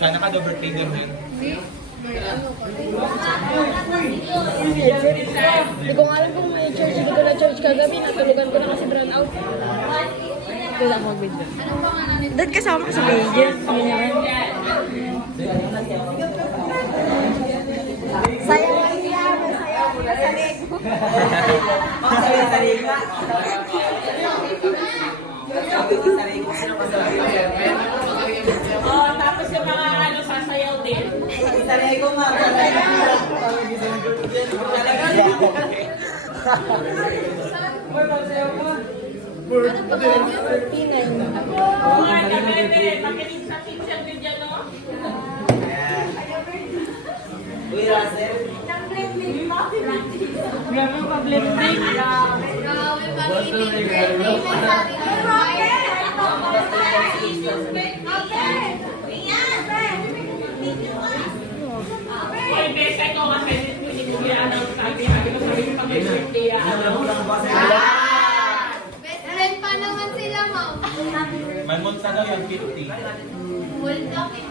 Sana ka daw birthday din yun. Hindi ko nga alam kung may church. Hindi ko na church kagabi. Natulugan ko na kasi brown out. Wala akong mag-video. Doon kasama ka sa video. Ganyan. Sayang lang siya. Sayang mo na sa lego. Masaya sa lego. Oh, tapos yung mga ano, sasayaw din. Sa lego, ma'am. Oo nga, depende. Pakinig sa teacher din dyan, no? Uy, Russell. Grabe yung pa-blending. Oy, besa ito kasi hindi ko yan ang sabi ko pag-birthday Best friend pa naman sila, ma'am. May months na daw yung 50. Full na 50.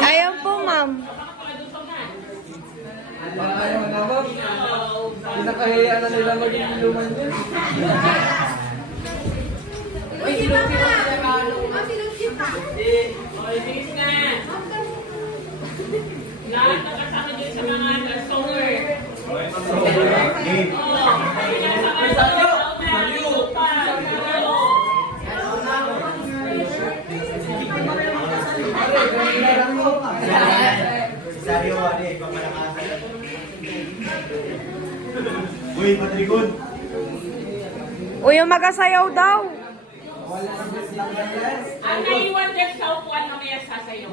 Ayaw po, ma'am. Pinakahiya na nila maging luman din. Uy, si mama! Ma'am, silog kita. Oy, bilis na. Lahat ng kasama dyan sa mga solar. Game. Sario, ade, pamalakasan. Uy, patrigod. O yung mag-asayaw daw. Ang naiwan dyan sa upuan, mamaya sasayaw.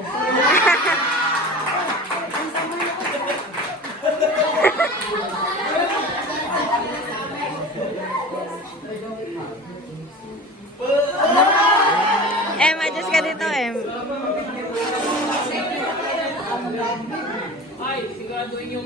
Adjust ka dito, Ay, siguraduhin yung